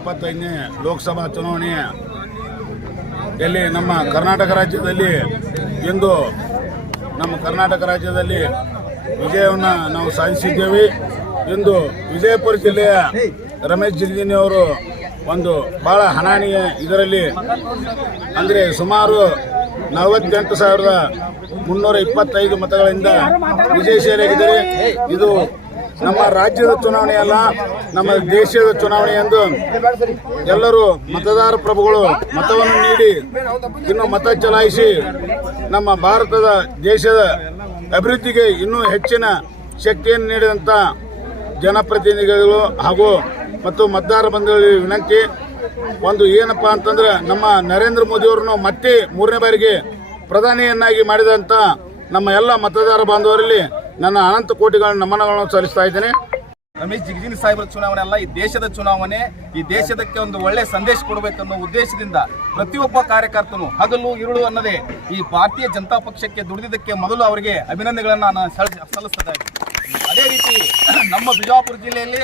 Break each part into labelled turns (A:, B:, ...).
A: ಇಪ್ಪತ್ತೈದನೇ ಲೋಕಸಭಾ ಚುನಾವಣೆಯಲ್ಲಿ ನಮ್ಮ ಕರ್ನಾಟಕ ರಾಜ್ಯದಲ್ಲಿ ಇಂದು ನಮ್ಮ ಕರ್ನಾಟಕ ರಾಜ್ಯದಲ್ಲಿ ವಿಜಯವನ್ನು ನಾವು ಸಾಧಿಸಿದ್ದೇವೆ. ಇಂದು ವಿಜಯಪುರ ಜಿಲ್ಲೆಯ ರಮೇಶ್ ಜಿಲ್ಲಿನಿ ಅವರು ಒಂದು ಭಾಳ ಹಣಾಣಿಯ ಇದರಲ್ಲಿ. ಅಂದರೆ ಸುಮಾರು ನಲವತ್ತೆಂಟು ಸಾವಿರದ ಮುನ್ನೂರ ಇಪ್ಪತ್ತೈದು ಮತಗಳಿಂದ ವಿಜಯಶೀಲಾಗಿದ್ದಾರೆ ಇದು ನಮ್ಮ ರಾಜ್ಯದ ಚುನಾವಣೆ ಅಲ್ಲ, ನಮ್ಮ ದೇಶದ ಚುನಾವಣೆ ಎಂದು ಎಲ್ಲರೂ ಮತದಾರ ಪ್ರಭುಗಳು ಮತವನ್ನು ನೀಡಿ, ಇನ್ನು ಮತ ಚಲಾಯಿಸಿ ನಮ್ಮ ಭಾರತದ ದೇಶದ ಅಭಿವೃದ್ಧಿಗೆ ಇನ್ನೂ ಹೆಚ್ಚಿನ ಶಕ್ತಿಯನ್ನು ನೀಡಿದಂಥ ಜನಪ್ರತಿನಿಧಿಗಳು ಹಾಗೂ ಮತ್ತು ಮತದಾರ ಬಂಧುಗಳಿಗೆ ವಿನಂತಿ, ಒಂದು ಏನಪ್ಪ ಅಂತಂದ್ರೆ ನಮ್ಮ ನರೇಂದ್ರ ಮೋದಿಯವರನ್ನು ಮತ್ತೆ ಮೂರನೇ ಬಾರಿಗೆ ಪ್ರಧಾನಿಯನ್ನಾಗಿ ಮಾಡಿದಂಥ ನಮ್ಮ ಎಲ್ಲ ಮತದಾರ ಬಾಂಧವರಲ್ಲಿ ನನ್ನ ಅನಂತ ಕೋಟಿಗಳ ನಮನಗಳನ್ನು ಸಲ್ಲಿಸ್ತಾ ಇದ್ದೇನೆ.
B: ರಮೇಶ್ ಜಿಗಜಿನ್ ಸಾಹೇಬರ ಚುನಾವಣೆ ಅಲ್ಲ ಈ ದೇಶದ ಚುನಾವಣೆ, ಈ ದೇಶದಕ್ಕೆ ಒಂದು ಒಳ್ಳೆ ಸಂದೇಶ ಕೊಡಬೇಕನ್ನೋ ಉದ್ದೇಶದಿಂದ ಪ್ರತಿಯೊಬ್ಬ ಕಾರ್ಯಕರ್ತನು ಹಗಲು ಇರುಳು ಅನ್ನದೇ ಈ ಭಾರತೀಯ ಜನತಾ ಪಕ್ಷಕ್ಕೆ ದುಡಿದಿದ್ದಕ್ಕೆ ಮೊದಲು ಅವರಿಗೆ ಅಭಿನಂದನೆಗಳನ್ನು ನಾನು ಸಲ್- ಸಲ್ಲಿಸ್ತಾ ಅದೇ ರೀತಿ ನಮ್ಮ ಬಿಜಾಪುರ ಜಿಲ್ಲೆಯಲ್ಲಿ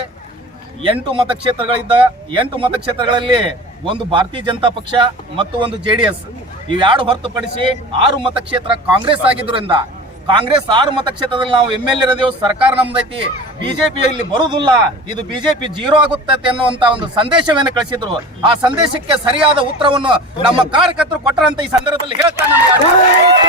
B: ಎಂಟು ಮತಕ್ಷೇತ್ರಗಳಿದ್ದ, ಎಂಟು ಮತಕ್ಷೇತ್ರಗಳಲ್ಲಿ ಒಂದು ಭಾರತೀಯ ಜನತಾ ಪಕ್ಷ ಮತ್ತು ಒಂದು ಜೆ ಡಿ ಎಸ್. ಇವೆರಡು ಹೊರತುಪಡಿಸಿ ಆರು ಮತಕ್ಷೇತ್ರ ಕಾಂಗ್ರೆಸ್ ಆಗಿದ್ದರಿಂದ ಕಾಂಗ್ರೆಸ್ ಆರು ಮತಕ್ಷೇತ್ರದಲ್ಲಿ ನಾವು ಎಂ ಎಲ್ ಇರೋದೇವು ಸರ್ಕಾರ ನಮ್ದೈತಿ. ಬಿಜೆಪಿ ಇಲ್ಲಿ ಬರುವುದಿಲ್ಲ. ಇದು ಬಿಜೆಪಿ ಜೀರೋ ಆಗುತ್ತೆ ಅನ್ನುವಂತ ಒಂದು ಸಂದೇಶವೇನು ಕಳಿಸಿದ್ರು. ಆ ಸಂದೇಶಕ್ಕೆ ಸರಿಯಾದ ಉತ್ತರವನ್ನು ನಮ್ಮ ಕಾರ್ಯಕರ್ತರು ಕೊಟ್ಟರಂತ ಈ ಸಂದರ್ಭದಲ್ಲಿ ಹೇಳ್ತಾ